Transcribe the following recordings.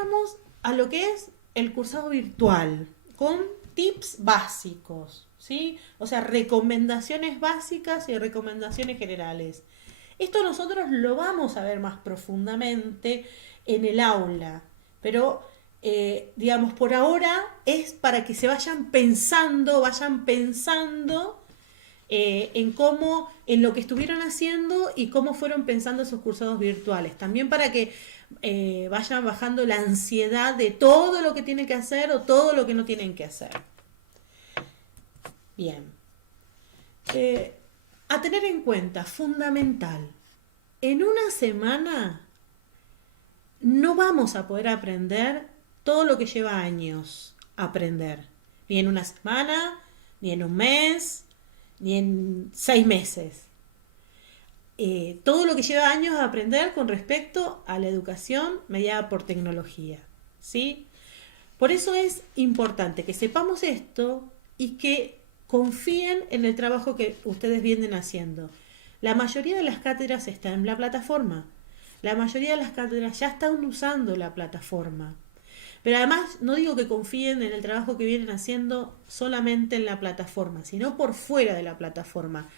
vamos a lo que es el cursado virtual, con tips básicos, ¿sí? O sea, recomendaciones básicas y recomendaciones generales. Esto nosotros lo vamos a ver más profundamente en el aula, pero digamos, por ahora es para que se vayan pensando en cómo, en lo que estuvieron haciendo y cómo fueron pensando esos cursados virtuales. También para que vayan bajando la ansiedad de todo lo que tienen que hacer o todo lo que no tienen que hacer. Bien. A tener en cuenta, fundamental, en una semana no vamos a poder aprender todo lo que lleva años aprender. Ni en una semana, ni en un mes, ni en 6 meses. Todo lo que lleva años a aprender con respecto a la educación mediada por tecnología, ¿sí? Por eso es importante que sepamos esto y que confíen en el trabajo que ustedes vienen haciendo. La mayoría de las cátedras están en la plataforma. La mayoría de las cátedras ya están usando la plataforma. Pero además no digo que confíen en el trabajo que vienen haciendo solamente en la plataforma, sino por fuera de la plataforma.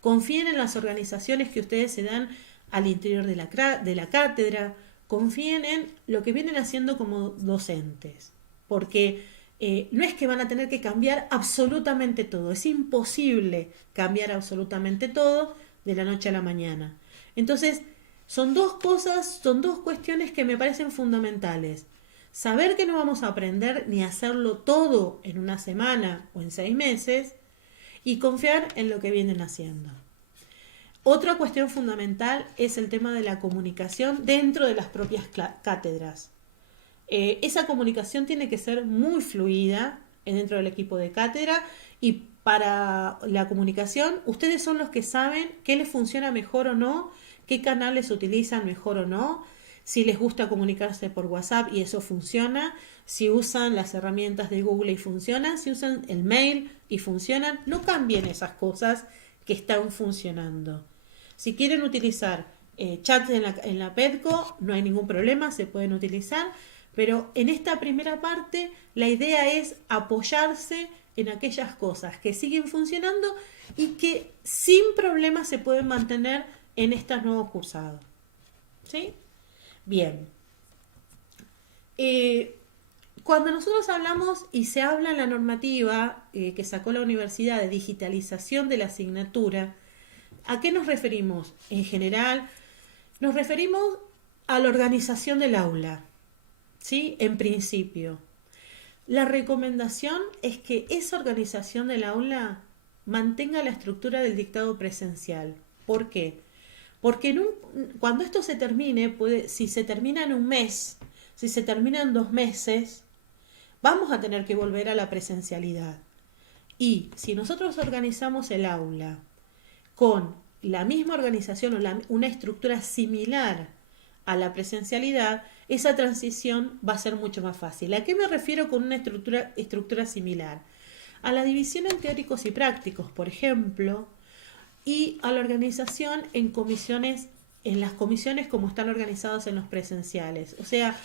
Confíen en las organizaciones que ustedes se dan al interior de la cátedra. Confíen en lo que vienen haciendo como docentes. Porque no es que van a tener que cambiar absolutamente todo. Es imposible cambiar absolutamente todo de la noche a la mañana. Entonces, son dos cuestiones que me parecen fundamentales. Saber que no vamos a aprender ni hacerlo todo en una semana o en 6 meses y confiar en lo que vienen haciendo. Otra cuestión fundamental es el tema de la comunicación dentro de las propias cátedras. Esa comunicación tiene que ser muy fluida dentro del equipo de cátedra y para la comunicación ustedes son los que saben qué les funciona mejor o no, qué canales utilizan mejor o no, si les gusta comunicarse por WhatsApp y eso funciona, si usan las herramientas de Google y funcionan, si usan el mail y funcionan, no cambien esas cosas que están funcionando. Si quieren utilizar chats en la PEDCO, no hay ningún problema, se pueden utilizar, pero en esta primera parte la idea es apoyarse en aquellas cosas que siguen funcionando y que sin problemas se pueden mantener en estos nuevos cursados. ¿Sí? Bien. Cuando nosotros hablamos y se habla en la normativa que sacó la universidad de digitalización de la asignatura, ¿a qué nos referimos? En general, nos referimos a la organización del aula, ¿sí? En principio. La recomendación es que esa organización del aula mantenga la estructura del dictado presencial. ¿Por qué? Porque cuando esto se termine, si se termina en un mes, si se termina en 2 meses, vamos a tener que volver a la presencialidad. Y si nosotros organizamos el aula con la misma organización o una estructura similar a la presencialidad, esa transición va a ser mucho más fácil. ¿A qué me refiero con una estructura similar? A la división en teóricos y prácticos, por ejemplo, y a la organización en comisiones, en las comisiones como están organizadas en los presenciales. O sea,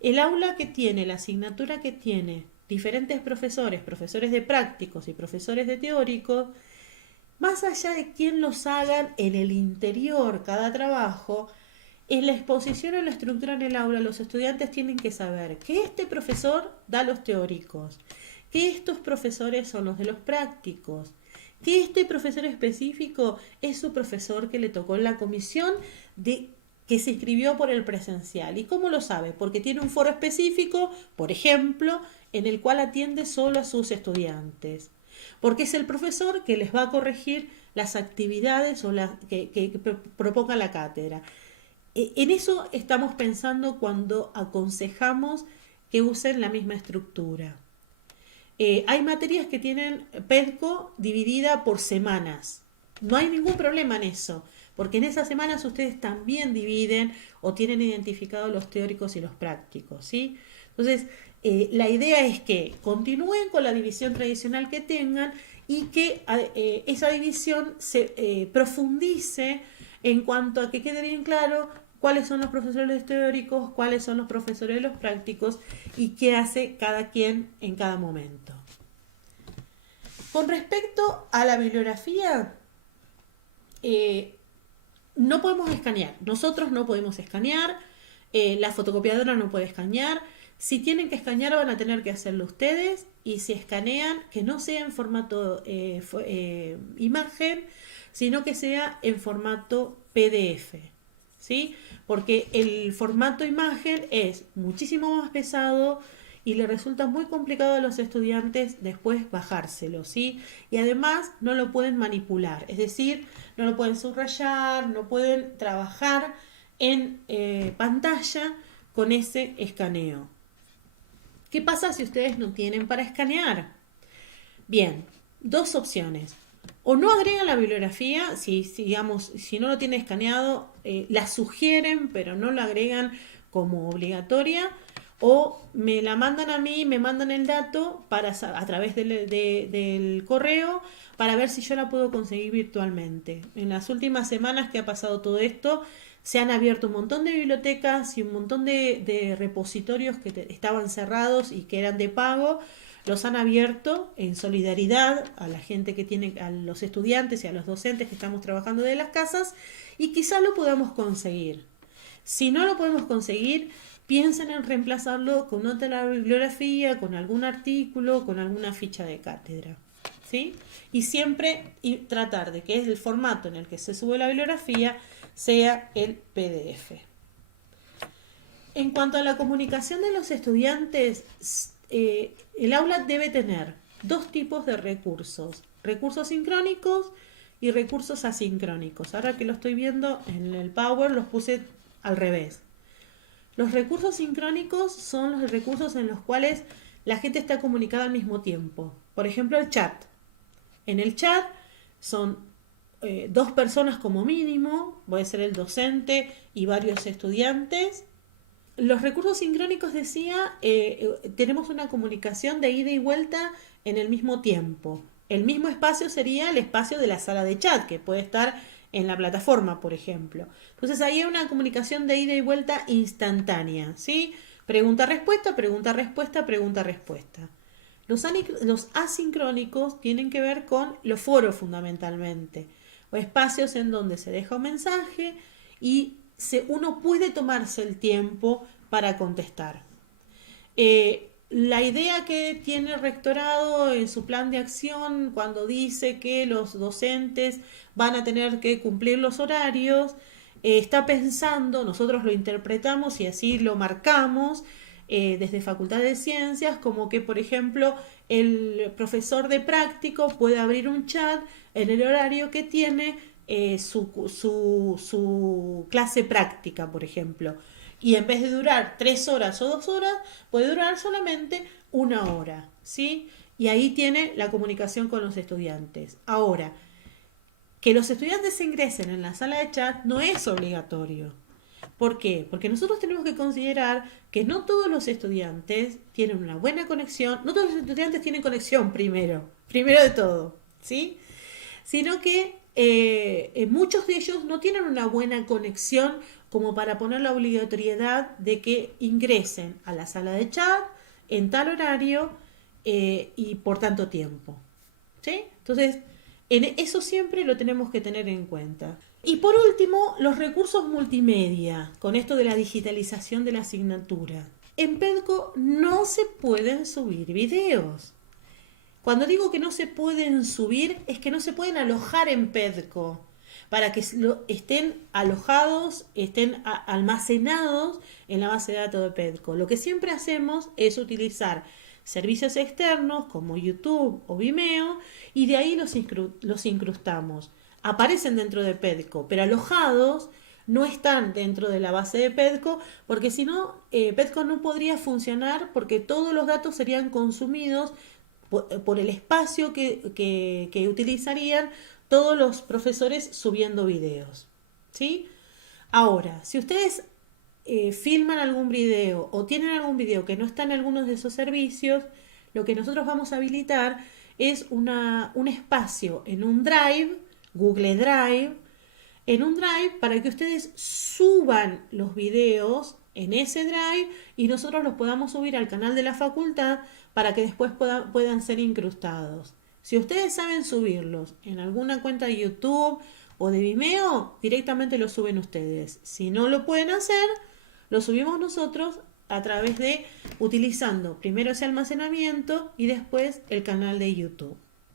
el aula que tiene, la asignatura que tiene diferentes profesores, profesores de prácticos y profesores de teóricos, más allá de quién los hagan en el interior cada trabajo, en la exposición o la estructura en el aula, los estudiantes tienen que saber que este profesor da los teóricos, que estos profesores son los de los prácticos, que este profesor específico es su profesor que le tocó en la comisión que se inscribió por el presencial. ¿Y cómo lo sabe? Porque tiene un foro específico, por ejemplo, en el cual atiende solo a sus estudiantes. Porque es el profesor que les va a corregir las actividades o que proponga la cátedra. En eso estamos pensando cuando aconsejamos que usen la misma estructura. Hay materias que tienen PEDCO dividida por semanas. No hay ningún problema en eso, porque en esas semanas ustedes también dividen o tienen identificados los teóricos y los prácticos, ¿sí? Entonces, la idea es que continúen con la división tradicional que tengan y que esa división se profundice en cuanto a que quede bien claro cuáles son los profesores teóricos, cuáles son los profesores de los prácticos y qué hace cada quien en cada momento. Con respecto a la bibliografía, no podemos escanear. Nosotros no podemos escanear, la fotocopiadora no puede escanear. Si tienen que escanear van a tener que hacerlo ustedes, y si escanean, que no sea en formato imagen, sino que sea en formato PDF, ¿sí? Porque el formato imagen es muchísimo más pesado y le resulta muy complicado a los estudiantes después bajárselo, ¿sí? Y además no lo pueden manipular, es decir, no lo pueden subrayar, no pueden trabajar en pantalla con ese escaneo. ¿Qué pasa si ustedes no tienen para escanear? Bien, dos opciones. O no agregan la bibliografía, digamos, si no lo tiene escaneado, la sugieren, pero no la agregan como obligatoria, o me la mandan a mí, me mandan el dato a través del correo para ver si yo la puedo conseguir virtualmente. En las últimas semanas que ha pasado todo esto, se han abierto un montón de bibliotecas y un montón de repositorios que estaban cerrados y que eran de pago. Los han abierto en solidaridad a la gente que tiene, a los estudiantes y a los docentes que estamos trabajando de las casas, y quizás lo podamos conseguir. Si no lo podemos conseguir, piensen en reemplazarlo con otra bibliografía, con algún artículo, con alguna ficha de cátedra, ¿sí? Y siempre tratar de que el formato en el que se sube la bibliografía sea el PDF. En cuanto a la comunicación de los estudiantes, el aula debe tener dos tipos de recursos: recursos sincrónicos y recursos asincrónicos. Ahora que lo estoy viendo en el Power, los puse al revés. Los recursos sincrónicos son los recursos en los cuales la gente está comunicada al mismo tiempo. Por ejemplo, el chat. En el chat son dos personas como mínimo, puede ser el docente y varios estudiantes. Los recursos sincrónicos, decía, tenemos una comunicación de ida y vuelta en el mismo tiempo. El mismo espacio sería el espacio de la sala de chat, que puede estar en la plataforma, por ejemplo. Entonces ahí hay una comunicación de ida y vuelta instantánea, ¿sí? Pregunta-respuesta, pregunta-respuesta, pregunta-respuesta. Los asincrónicos tienen que ver con los foros fundamentalmente, o espacios en donde se deja un mensaje y uno puede tomarse el tiempo para contestar. La idea que tiene el rectorado en su plan de acción, cuando dice que los docentes van a tener que cumplir los horarios, está pensando, nosotros lo interpretamos y así lo marcamos desde Facultad de Ciencias, como que, por ejemplo, el profesor de práctico puede abrir un chat en el horario que tiene su clase práctica, por ejemplo. Y en vez de durar 3 horas o 2 horas, puede durar solamente 1 hora, ¿sí? Y ahí tiene la comunicación con los estudiantes. Ahora, que los estudiantes ingresen en la sala de chat no es obligatorio. ¿Por qué? Porque nosotros tenemos que considerar que no todos los estudiantes tienen una buena conexión, no todos los estudiantes tienen conexión primero de todo, ¿sí? Sino que muchos de ellos no tienen una buena conexión como para poner la obligatoriedad de que ingresen a la sala de chat en tal horario y por tanto tiempo, ¿sí? Entonces, eso siempre lo tenemos que tener en cuenta. Y por último, los recursos multimedia, con esto de la digitalización de la asignatura. En PEDCO no se pueden subir videos. Cuando digo que no se pueden subir, es que no se pueden alojar en PEDCO. Para que estén alojados, estén almacenados en la base de datos de PEDCO. Lo que siempre hacemos es utilizar servicios externos como YouTube o Vimeo y de ahí los incrustamos. Aparecen dentro de PEDCO, pero alojados no están dentro de la base de PEDCO, porque si no, PEDCO no podría funcionar porque todos los datos serían consumidos por el espacio que utilizarían todos los profesores subiendo videos, ¿sí? Ahora, si ustedes filman algún video o tienen algún video que no está en algunos de esos servicios, lo que nosotros vamos a habilitar es un espacio en un Drive, Google Drive, en un Drive para que ustedes suban los videos en ese Drive y nosotros los podamos subir al canal de la facultad para que después puedan ser incrustados. Si ustedes saben subirlos en alguna cuenta de YouTube o de Vimeo, directamente lo suben ustedes. Si no lo pueden hacer, lo subimos nosotros a través de utilizando primero ese almacenamiento y después el canal de YouTube.